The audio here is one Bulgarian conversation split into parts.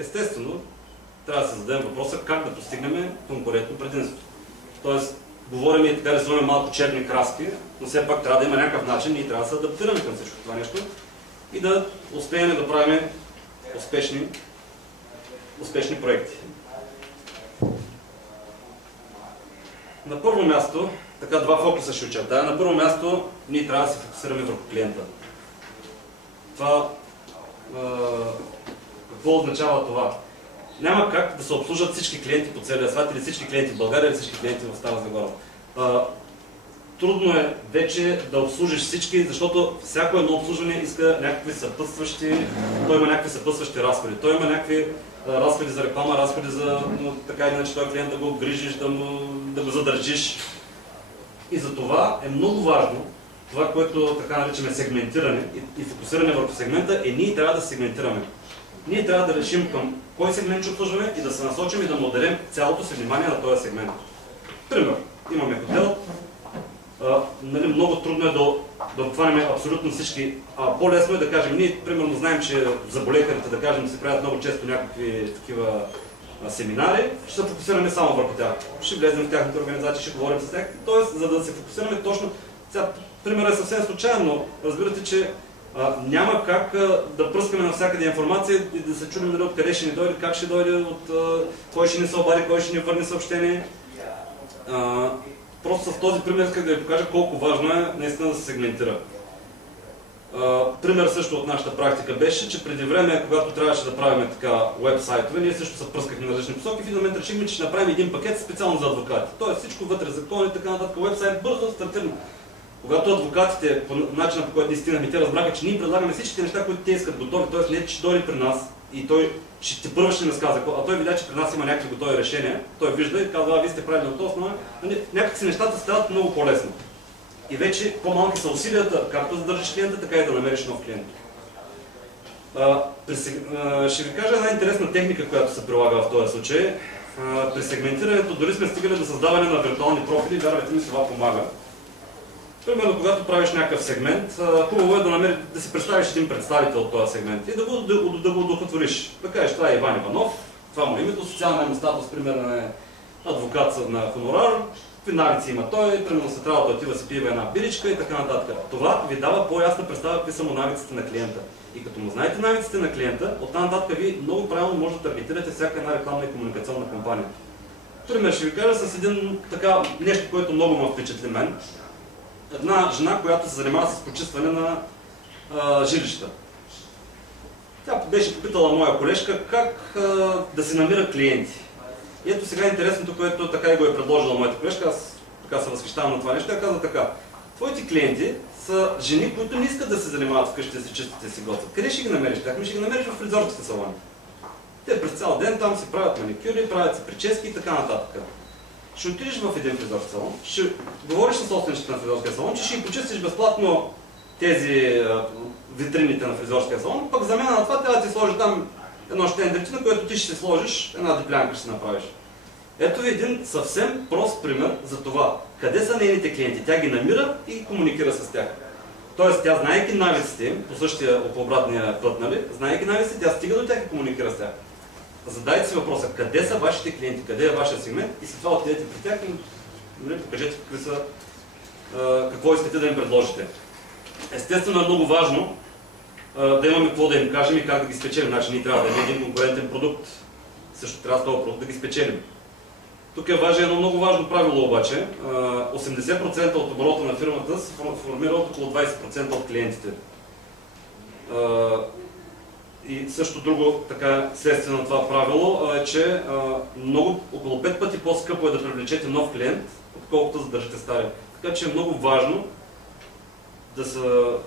естествено, трябва да се зададем въпроса как да постигнем конкурентно предимство. Тоест, говорим и така рисуваме малко черни краски, но все пак трябва да има някакъв начин и трябва да се адаптираме към всичко това нещо и да успеем да правим успешни проекти. На първо място, така два фокуса ще очертая. На първо място, ние трябва да се фокусираме върху клиента. Това, какво означава това? Няма как да се обслужат всички клиенти по целия свят или всички клиенти в България или всички клиенти в Стара Загора. Трудно е вече да обслужиш всички, защото всяко едно обслужване иска някакви съпътстващи, той има някакви съпътстващи разходи. Той има някакви разходи за реклама, разходи за така или иначе този клиент да го грижиш, да го задържиш. И за това е много важно това, което така наричаме сегментиране и фокусиране върху сегмента, ние трябва да сегментираме. Ние трябва да решим към кой сегмент ще обслужваме и да се насочим и да му отделим цялото си внимание на този сегмент. Пример, имаме хотел, много трудно е да обхванем абсолютно всички. По-лесно е да кажем, ние примерно знаем, че за болекарите, да кажем, се правят много често някакви такива семинари, ще се фокусираме само върху тях. Ще влезем в тяхните организации, ще говорим с тях. Тоест, за да се фокусираме точно, примерът е съвсем случайен, но разбирате, че няма как да пръскаме навсякъде информация и да се чудим дали откъде ще ни дойде, как ще дойде, от кой ще ни се обади, кой ще ни върне съобщение. Просто с този пример исках да ви покажа колко важно е наистина да се сегментира. Пример също от нашата практика беше, че преди време, когато трябваше да правим така уебсайтове, ние също се пръскахме на различни посоки. В един момент решихме, че ще направим един пакет специално за адвокати. Тоест всичко вътре, закони и така нататък, уебсайт бързо стартирано. Когато адвокатите, по начина по който ни стигнахме, те разбраха, че ние предлагаме всичките неща, които те искат готови, т.е. не че ще дойде при нас и той ще първо ще ни разказа, а той видя, че при нас има някакви готови решения, той вижда и казва, вие сте правили на този основа, някак си нещата стават много по-лесно. И вече по-малки са усилията, както да задържиш клиента, така и да намериш нов клиент. Ще ви кажа една интересна техника, която се прилага в този случай. При сегментирането дори сме стигали до създаване на виртуални профили, вярвайте ми, това помага. Примерно, когато правиш някакъв сегмент, хубаво е да си представиш един представител от този сегмент и да го удохотвориш. Да кажеш, това е Иван Иванов, това му името, социалния му статус, примерно е адвокат на хонорар, какви навици има той, примерно след работа отива си пива една биричка и така нататък. Това ви дава по-ясна представа какви са му навиците на клиента. И като му знаете навиците на клиента, оттам нататък ви много правилно може да таргетирате всяка една рекламна и комуникационна кампания. Пример ще ви кажа с един така нещо, което много ме впечатли мен. Една жена, която се занимава с почистване на жилища. Тя беше попитала моя колежка как да си намира клиенти. И ето сега интересното, което така и го е предложила моята колежка, аз така се възхищавам на това нещо, тя каза така: твоите клиенти са жени, които не искат да се занимават вкъщи, да си чистят и си готвят. Къде ще ги намериш? Тях ще ги намериш в фризорските салони. Те през цял ден там си правят маникюри, правят си прически и така нататък. Ще отидеш в един фризорски салон, ще говориш с собствениците на фризорския салон, че ще ги почистиш безплатно тези витрините на фризорския салон, пък замяна на това трябва да ти сложи там едно щендерче, на което ти ще си сложиш една диплянка, ще си направиш. Ето ви един съвсем прост пример за това. Къде са нейните клиенти? Тя ги намира и комуникира с тях. Тоест тя, знаейки навиците им, по същия, по обратния път, нали, знаейки навиците, тя стига до тях и комуникира с тях. Задайте си въпроса, къде са вашите клиенти, къде е вашия сегмент и след това отидете при тях и покажете какво искате да им предложите. Естествено е много важно да имаме какво да им кажем и как да ги спечелим. Значи ние трябва да имаме един конкурентен продукт. Също трябва с този продукт да ги спечелим. Тук е важно едно много важно правило обаче. 80% от оборота на фирмата се формира от около 20% от клиентите. И също друго така следствие на това правило е, че около 5 пъти по-скъпо е да привлечете нов клиент, отколкото да задържите стария. Така че е много важно да се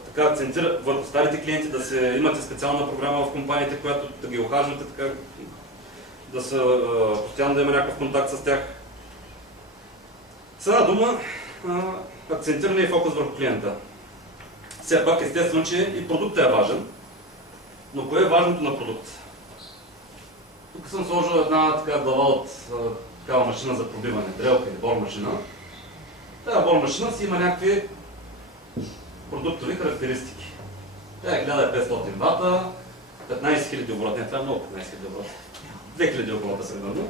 така акцентира върху старите клиенти, да се имате специална програма в компаниите, която да ги ухажвате, така, да се постоянно да има някакъв контакт с тях. С една дума, акцентиране и фокус върху клиента. Все пак естествено, че и продуктът е важен, но кое е важното на продукт? Тук съм сложил една така глава от такава машина за пробиване, дрелка или бор машина. Тая бор машина си има някакви продуктови характеристики. Тя е 1500 вата, 15 000 оборота, не трябва много 15 000 оборота, 2000 оборота средно.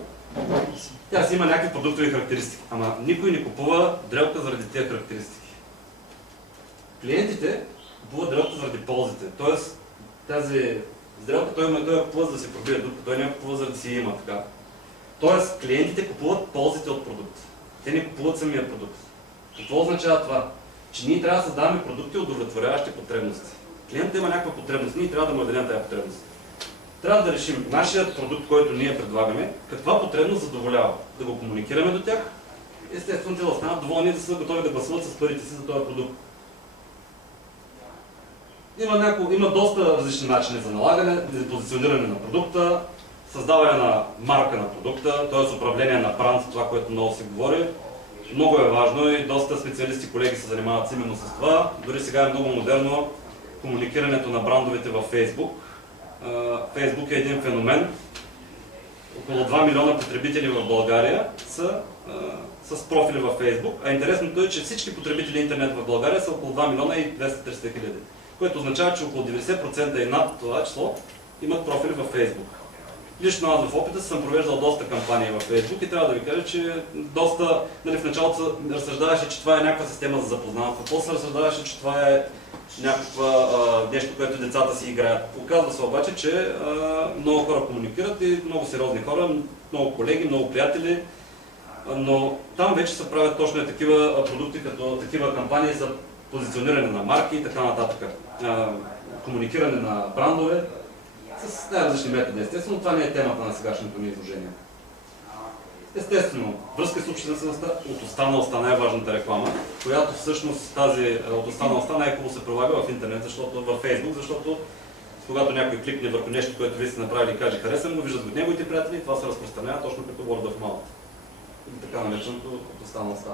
Тя си има някакви продуктови характеристики, ама никой не купува дрелка заради тези характеристики. Клиентите купуват дрелка заради ползите, т.е. тази сделка той купува за да се пробие дупка, той не купува за да си има така. Тоест, клиентите купуват ползите от продукта. Те не купуват самия продукт. Какво означава това? Че ние трябва да създаваме продукти, удовлетворяващи потребности. Клиентът има някаква потребност, ние трябва да му дадем тази потребност. Трябва да решим нашият продукт, който ние предлагаме, каква потребност задоволява. Да го комуникираме до тях. Естествено, те да останат доволни и да са готови да гласуват с парите си за този продукт. Има доста различни начини за налагане, за позициониране на продукта, създаване на марка на продукта, т.е. управление на бранд, това, което много се говори. Много е важно и доста специалисти, колеги се занимават именно с това. Дори сега е много модерно комуникирането на брандовете във Facebook. Facebook е един феномен. Около 2 милиона потребители в България са с профили във Facebook, а интересното е, че всички потребители интернет в България са около 2 милиона и 230 хиляди, което означава, че около 90% и над това число имат профили във Facebook. Лично аз в опита съм провеждал доста кампании във Facebook и трябва да ви кажа, че доста, в началото разсъждаваше, че това е някаква система за запознанство, после разсъждаваше, че това е някаква нещо, което децата си играят. Оказва се обаче, че много хора комуникират и много сериозни хора, много колеги, много приятели, но там вече се правят точно такива продукти, като такива кампании за позициониране на марки и така нататък. Комуникиране на брандове с най-различни методи. Естествено, това не е темата на сегашното ни изложение. Естествено, връзка с обществеността от останалостта, най-важната реклама, която всъщност тази от останалостта най-хубаво се прилага в интернет, във Фейсбук, защото когато някой кликне върху нещо, което вие сте направили и каже харесвам го, виждат го неговите приятели и това се разпространява точно като word of mouth. И така нареченото от останалостта.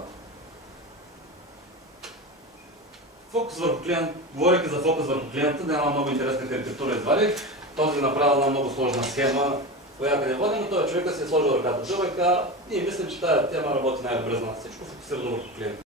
Фокус върху клиент. Говорейки за фокус върху клиента, няма много интересна карикатура извадих. Този направил една много сложна схема, която не води, но този човек си е сложил ръката в джоба и каза, ние мислим, че тази тема работи най-добре за нас всичко, фокусирано върху клиента.